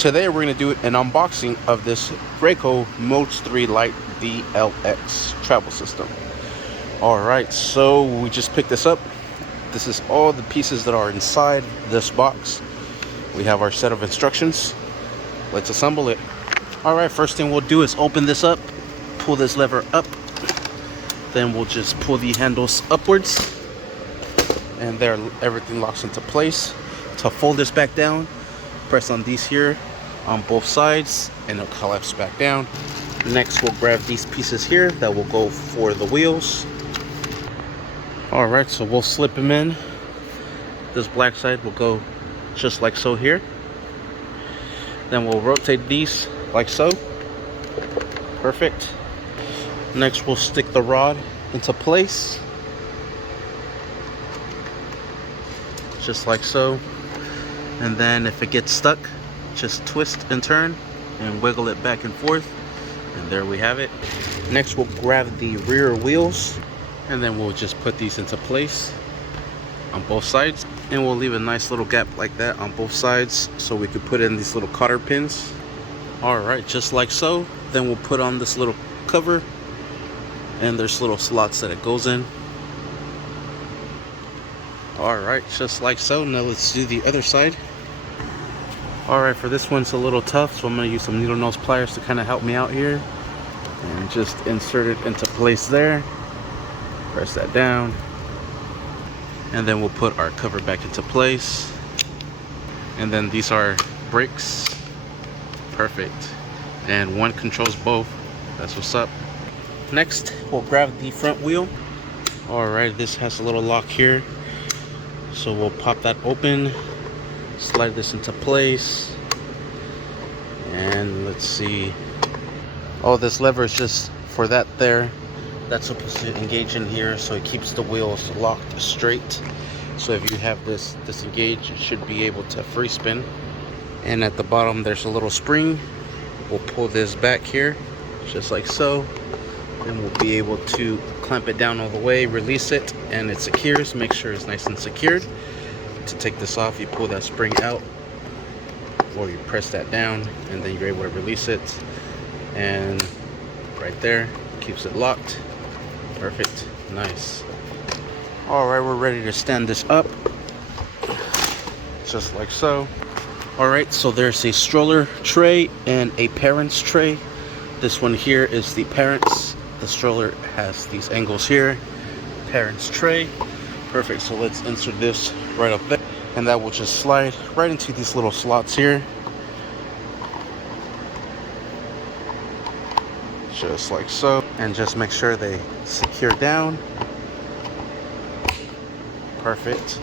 Today we're going to do an unboxing of this Graco Modes 3 Lite DLX travel system. Alright, so we just picked this up. This is all the pieces that are inside this box. We have our set of instructions. Let's assemble it. Alright, first thing we'll do is open this up, pull this lever up, then we'll just pull the handles upwards, and there everything locks into place. To fold this back down, press on these here on both sides and it'll collapse back down. Next we'll grab these pieces here that will go for the wheels. Alright, so we'll slip them in. This black side will go just like so here. Then we'll rotate these like so. Perfect. Next we'll stick the rod into place, just like so. And then if it gets stuck, just twist and turn and wiggle it back and forth, and there we have it. Next we'll grab the rear wheels, and then we'll just put these into place on both sides, and we'll leave a nice little gap like that on both sides so we could put in these little cotter pins. Alright, just like so. Then we'll put on this little cover, and there's little slots that it goes in. Alright, just like so. Now let's do the other side. Alright, for this one it's a little tough, so I'm going to use some needle nose pliers to kind of help me out here. And just insert it into place there. Press that down. And then we'll put our cover back into place. And then these are brakes. Perfect. And one controls both. That's what's up. Next, we'll grab the front wheel. Alright, this has a little lock here. So we'll pop that open, slide this into place, and let's see. Oh, this lever is just for that there. That's supposed to engage in here, so it keeps the wheels locked straight. So if you have this disengaged, you should be able to free spin. And at the bottom there's a little spring. We'll pull this back here, just like so. And we'll be able to clamp it down all the way, release it, and it secures. Make sure it's nice and secured. To take this off, you pull that spring out, or you press that down, and then you're able to release it. And right there, keeps it locked. Perfect. Nice. Alright, we're ready to stand this up, just like so. Alright, so there's a stroller tray and a parent's tray. This one here is the parent's. The stroller has these angles here. Parent's tray. Perfect. So let's insert this right up there, and that will just slide right into these little slots here, just like so. And just make sure they secure down. Perfect.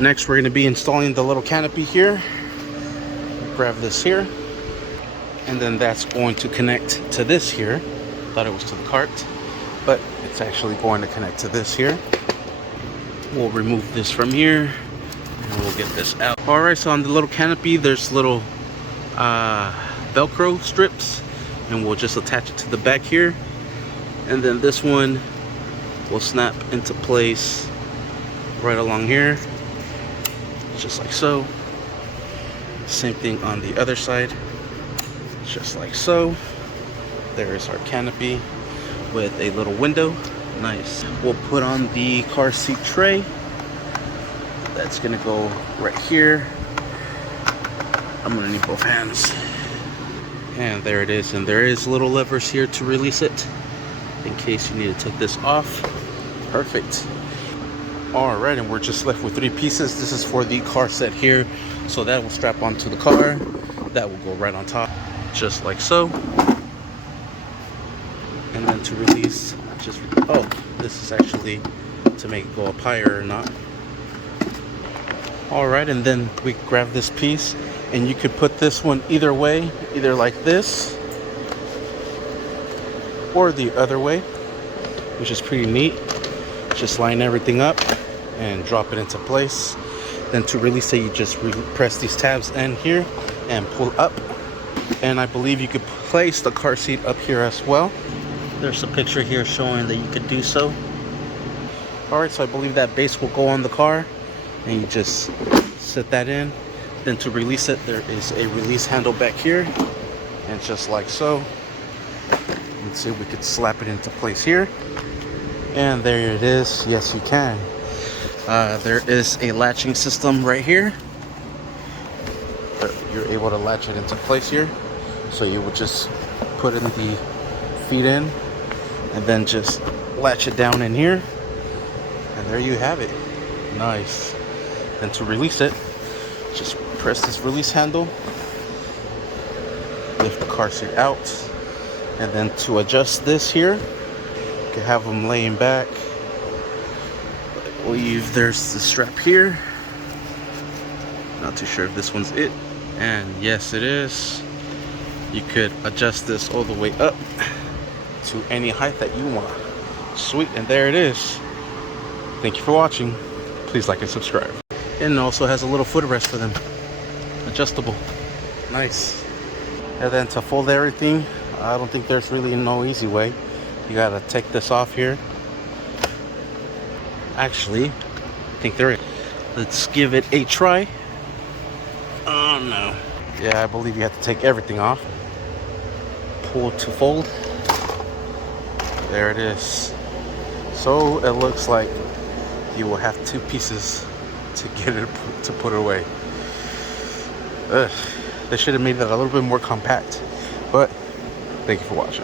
Next we're going to be installing the little canopy here. Grab this here, and then that's going to connect to this here. Thought it was to the cart, but it's actually going to connect to this here. We'll remove this from here, and we'll get this out. Alright, so on the little canopy there's little Velcro strips, and we'll just attach it to the back here. And then this one will snap into place right along here, just like so. Same thing on the other side, just like so. There's our canopy with a little window. Nice. We'll put on the car seat tray. That's gonna go right here. I'm gonna need both hands. And there it is. And there is little levers here to release it in case you need to take this off. Perfect. Alright, and we're just left with 3 pieces. This is for the car set here. So that will strap onto the car. That will go right on top, just like so. And then to release, this is actually to make it go up higher or not. Alright, and then we grab this piece, and you could put this one either way, either like this or the other way, which is pretty neat. Just line everything up and drop it into place. Then to release it, you just press these tabs in here and pull up. And I believe you could place the car seat up here as well. There's a picture here showing that you could do so. Alright, so I believe that base will go on the car, and you just set that in, Then to release it, there is a release handle back here, and just like so. Let's see if we could slap it into place here, and there it is. Yes, you can. There is a latching system right here. You're able to latch it into place here, so you would just put in the feet in and then just latch it down in here, and there you have it. Nice. Then to release it, just press this release handle, lift the car seat out, and then to adjust this here, you can have them laying back. I believe there's the strap here. Not too sure if this one's it, and yes, it is. You could adjust this all the way up to any height that you want. Sweet, and there it is. Thank you for watching. Please like and subscribe. And it also has a little footrest for them, adjustable. Nice. And then to fold everything, I don't think there's really no easy way. You gotta take this off here. Actually, I think there is. Let's give it a try. Oh no. Yeah, I believe you have to take everything off. Pull to fold. There it is. So it looks like you will have two pieces to get it to put it away. They should have made that a little bit more compact. But thank you for watching.